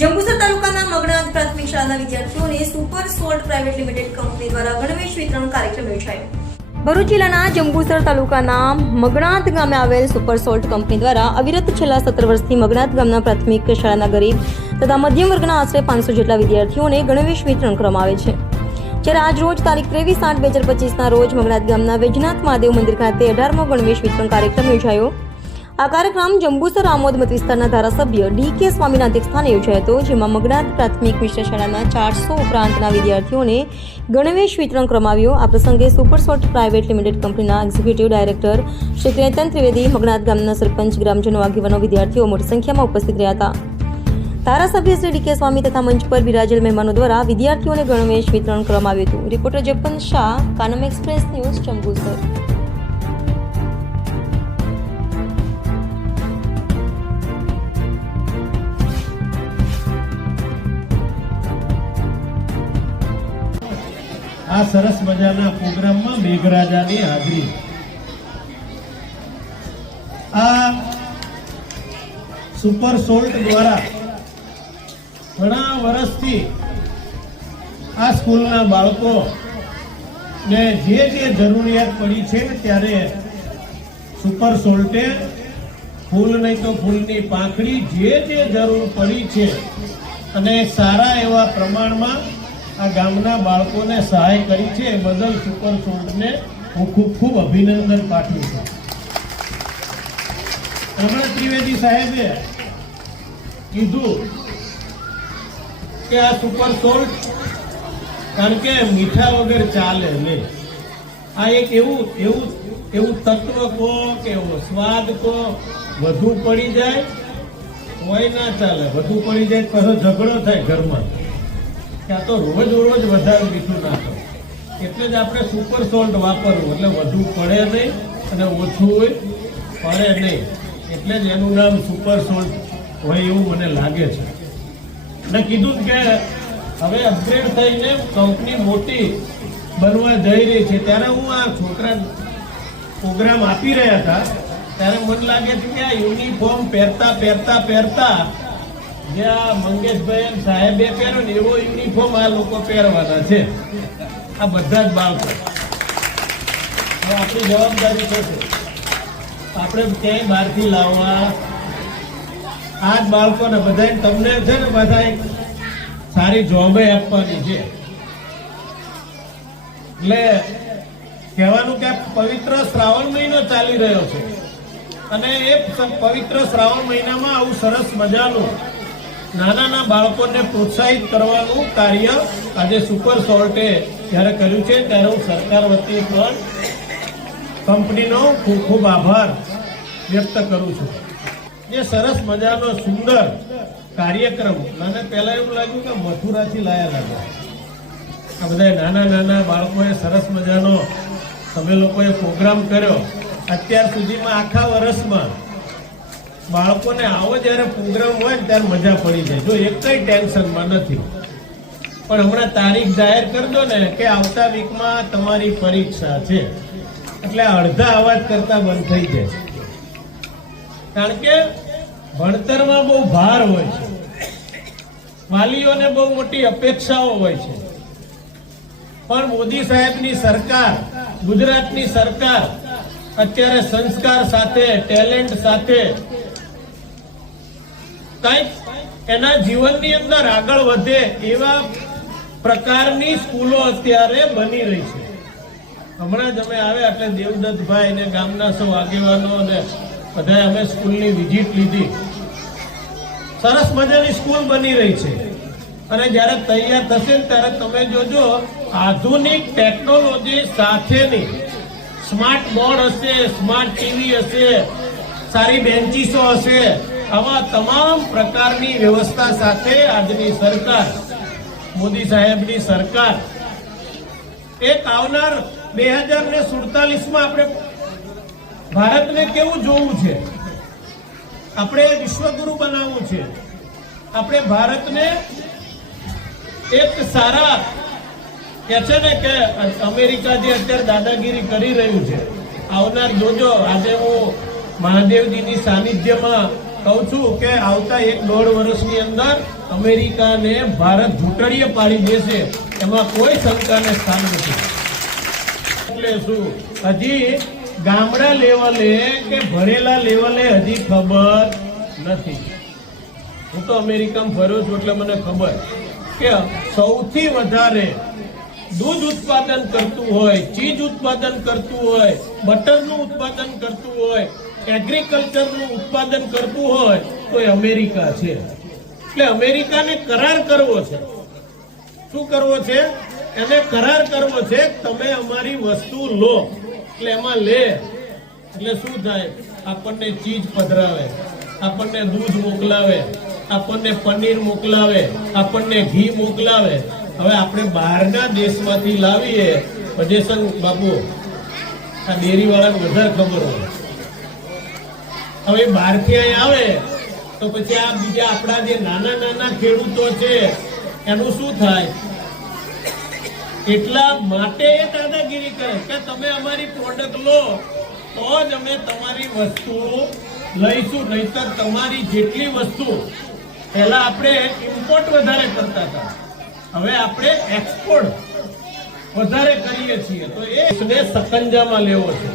જંબુસર તાલુકાના મગનાથ પ્રાથમિક શાળાના વિદ્યાર્થીઓને super salt private limited company દ્વારા ગણવેશ વિતરણ કાર્યક્રમ યોજાયો. ભરૂચ જિલ્લાના જંબુસર તાલુકાના મગનાથ ગામે આવેલ સુપર સોલ્ટ કંપની દ્વારા અવિરત છેલ્લા સત્તર વર્ષથી મગનાથ ગામના પ્રાથમિક શાળાના ગરીબ તથા મધ્યમ વર્ગના આશરે પાંચસો જેટલા વિદ્યાર્થીઓને ગણવેશ વિતરણ કરવામાં આવે છે. જ્યારે આજ રોજ તારીખ ત્રેવીસ આઠ બે હજાર પચીસના રોજ મગનાથ ગામના વૈજનાથ મહાદેવ મંદિર ખાતે અઢારમો ગણવેશ વિતરણ કાર્યક્રમ યોજાયો. આ કાર્યક્રમ જંબુસર આમોદ મત વિસ્તારના ધારાસભ્ય ડી કે સ્વામીના અધ્યક્ષસ્થાને યોજાયો હતો, જેમાં મગનાથ પ્રાથમિક મિશ્ર શાળાના ચારસો ઉપરાંતના વિદ્યાર્થીઓને ગણવેશ વિતરણ કરવામાં આવ્યો આ પ્રસંગે સુપરસોટ પ્રાઇવેટ લિમિટેડ કંપનીના એક્ઝિક્યુટિવ ડાયરેક્ટર શ્રી કેતન ત્રિવેદી, મગનાથ ગામના સરપંચ, ગ્રામજનો, આગેવાનો, વિદ્યાર્થીઓ મોટી સંખ્યામાં ઉપસ્થિત રહ્યા હતા. ધારાસભ્ય શ્રી ડી કે સ્વામી તથા મંચ પર બિરાજેલ મહેમાનો દ્વારા વિદ્યાર્થીઓને ગણવેશ વિતરણ કરવામાં આવ્યું હતું. Reporter Japan Shah, Kanam express news Jambusar. આ સરસ મજાના પ્રોગ્રામમાં મેઘરાજાની હાજરી. આ સુપર સોલ્ટ દ્વારા ઘણા વર્ષથી આ સ્કૂલના બાળકો ને જે જે જરૂરિયાત પડી છે ત્યારે સુપર સોલ્ટે ફૂલ નહીં તો ફૂલની પાંખડી જે જે જરૂર પડી છે અને સારા એવા પ્રમાણમાં આ ગામના બાળકોને સહાય કરી છે. બદલ સુપર સોલ્ટને હું ખૂબ ખૂબ અભિનંદન પાઠવું છું. હમણાં ત્રિવેદી સાહેબે કીધું કે આ સુપર સોલ્ટ કારણ કે મીઠા વગર ચાલે નહીં. આ એક એવું એવું એવું તત્વ કહો કે એવો સ્વાદ કહો, વધુ પડી જાય, હોય ના ચાલે. વધુ પડી જાય તો ઝઘડો થાય ઘરમાં. આ તો રોજ રોજ વધારે મીઠું નાખો. એટલે જ આપણે સુપર સોલ્ટ વાપરવું. એટલે વધુ પડે નહીં અને ઓછું હોય, પડે નહીં. એટલે જ એનું નામ સુપર સોલ્ટ હોય એવું મને લાગે છે. મેં કીધું કે હવે અપગ્રેડ થઈને કંપની મોટી બનવા જઈ રહી છે. ત્યારે હું આ છોકરા પ્રોગ્રામ આપી રહ્યા હતા. ત્યારે મને લાગે છે કે આ યુનિફોર્મ પહેરતા પહેરતા પહેરતા જે આ મંગેશભાઈ એમ સાહેબે પહેર્યો ને એવો યુનિફોર્મ આ લોકો પહેરવાના છે. આ બધા જ બાળકો. આપણી જવાબદારી થશે આપણે ક્યાંય બહારથી લાવવા. આ જ બાળકોને બધા તમને છે ને બધા સારી જોબે આપવાની છે. એટલે કહેવાનું કે પવિત્ર શ્રાવણ મહિનો ચાલી રહ્યો છે. અને એ પવિત્ર શ્રાવણ મહિનામાં આવું સરસ મજાનું નાના બાળકોને પ્રોત્સાહિત કરવાનું કાર્ય આજે સુપર સોલ્ટે જ્યારે કર્યું છે, ત્યારે હું સરકાર વતી પણ કંપનીનો ખૂબ ખૂબ આભાર વ્યક્ત કરું છું. જે સરસ મજાનો સુંદર કાર્યક્રમ, મને પહેલા એવું લાગ્યું કે મથુરાથી લાયા લાગ્યા આ બધા નાના નાના બાળકોએ સરસ મજાનો, તમે લોકોએ પ્રોગ્રામ કર્યો. અત્યાર સુધીમાં આખા વર્ષમાં બાળકોને આવો જ્યારે પ્રોગ્રામ હોય ને ત્યારે મજા પડી જાય. જો એક કઈ ટેન્શનમાં નથી. પણ હમણાં તારીખ જાહેર કરજો ને કે આવતા વીકમાં તમારી પરીક્ષા છે. એટલે અડધા અવાજ કરતા બંધ થઈ જાય. કારણ કે ભણતરમાં બહુ ભાર હોય છે. વાલીઓને બહુ મોટી અપેક્ષાઓ હોય છે. પણ મોદી સાહેબની સરકાર, ગુજરાતની સરકાર અત્યારે સંસ્કાર સાથે, ટેલેન્ટ સાથે કંઈક એના જીવનની અંદર આગળ વધે એવા પ્રકારની સ્કૂલો અત્યારે બની રહી છે. હમણાં જ અમે આવ્યા એટલે દેવદત્તભાઈ ને ગામના સૌ આગેવાનો અને બધા અમે સ્કૂલની વિઝિટ લીધી. સરસ મજાની સ્કૂલ બની રહી છે. અને જ્યારે તૈયાર થશે ત્યારે તમે જોજો, આધુનિક ટેકનોલોજી સાથેની સ્માર્ટ બોર્ડ હશે, સ્માર્ટ ટીવી હશે, સારી બેન્ચીસો હશે આવા તમામ પ્રકારની વ્યવસ્થા સાથે આજની સરકાર, મોદી સાહેબની સરકાર એક આવનાર બે હજાર ને સુડતાલીસમાં આપણે ભારતને કેવું જોવું છે? આપણે વિશ્વગુરુ બનાવવું છે. આપણે ભારતને એક સારા કે છે ને કે અમેરિકા જે અત્યારે દાદાગીરી કરી રહ્યું છે, આવનાર જોજો, આજે હું મહાદેવજીની સાનિધ્યમાં કહું છું કે આવતા એક દોઢ વર્ષની અંદર અમેરિકાને ભારત ઘૂંટણીએ પાડી દેશે. એમાં કોઈ શંકાને સ્થાન નથી. એટલે શું? હજી ગામડા લેવલે કે ભરેલા લેવલે હજી ખબર નથી. હું તો અમેરિકામાં ફર્યો છું એટલે મને ખબર કે સૌથી વધારે દૂધ ઉત્પાદન કરતું હોય, ચીજ ઉત્પાદન કરતું હોય, બટરનું ઉત્પાદન કરતું હોય એગ્રીકલ્ચરનું ઉત્પાદન કરતું હોય તો એ અમેરિકા છે. એટલે અમેરિકાને કરાર કરવો છે. શું કરવો છે? એને કરાર કરવો છે, તમે અમારી વસ્તુ લો. એટલે એમાં લે. એટલે શું થાય? આપણને ચીજ પધરાવે, આપણને દૂધ મોકલાવે, આપણને પનીર મોકલાવે, આપણને ઘી મોકલાવે. હવે આપણે બહારના દેશમાંથી લાવીએ. પજેશન બાબુ આ ડેરીવાળાને વધારે ખબર હોય. હવે બહારથી અહીં આવે તો પછી આ બીજા આપણા જે નાના નાના ખેડૂતો છે, એનું શું થાય? એટલા માટે એ દાદાગીરી કરે કે તમે અમારી પ્રોડક્ટ લો, તો જ અમે તમારી વસ્તુ લઈશું, નહીતર તમારી જેટલી વસ્તુ પહેલા આપણે ઇમ્પોર્ટ વધારે કરતા હતા. હવે આપણે એક્સપોર્ટ વધારે કરીએ છીએ. તો એ સકંજામાં લેવો છે.